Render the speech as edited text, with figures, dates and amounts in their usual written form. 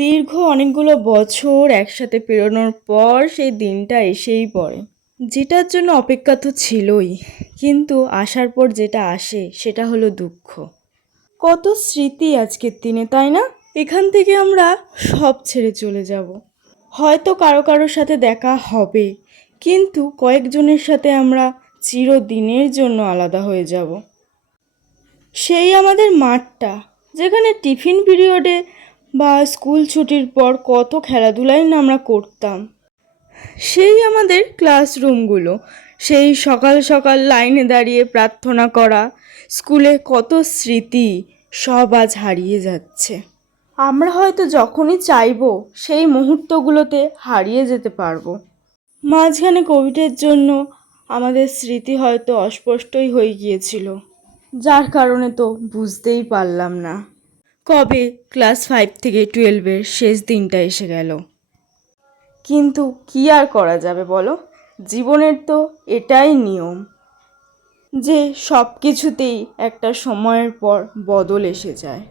দীর্ঘ অনেকগুলো বছর একসাথে পেরোনোর পর সেই দিনটা এসেই পড়ে, যেটার জন্য অপেক্ষা তো ছিলই, কিন্তু আসার পর যেটা আসে সেটা হলো দুঃখ। কত স্মৃতি আজকের দিনে, তাই না? এখান থেকে আমরা সব ছেড়ে চলে যাব। হয়তো কারো কারোর সাথে দেখা হবে, কিন্তু কয়েকজনের সাথে আমরা চিরদিনের জন্য আলাদা হয়ে যাব। সেই আমাদের মাঠটা, যেখানে টিফিন পিরিয়ডে বা স্কুল ছুটির পর কত খেলাধুলাই না আমরা করতাম। সেই আমাদের ক্লাসরুমগুলো, সেই সকাল সকাল লাইনে দাঁড়িয়ে প্রার্থনা করা, স্কুলে কত স্মৃতি সব আজ হারিয়ে যাচ্ছে। আমরা হয়তো যখনই চাইবো সেই মুহূর্তগুলোতে হারিয়ে যেতে পারবো। মাঝখানে কোভিডের জন্য আমাদের স্মৃতি হয়তো অস্পষ্টই হয়ে গিয়েছিল, যার কারণে তো বুঝতেই পারলাম না কবে ক্লাস 5 থেকে 12-এর শেষ দিনটা এসে গেল। কিন্তু কি আর করা যাবে বলো, জীবনের তো এটাই নিয়ম যে সব কিছুতেই একটা সময়ের পর বদল এসে যায়।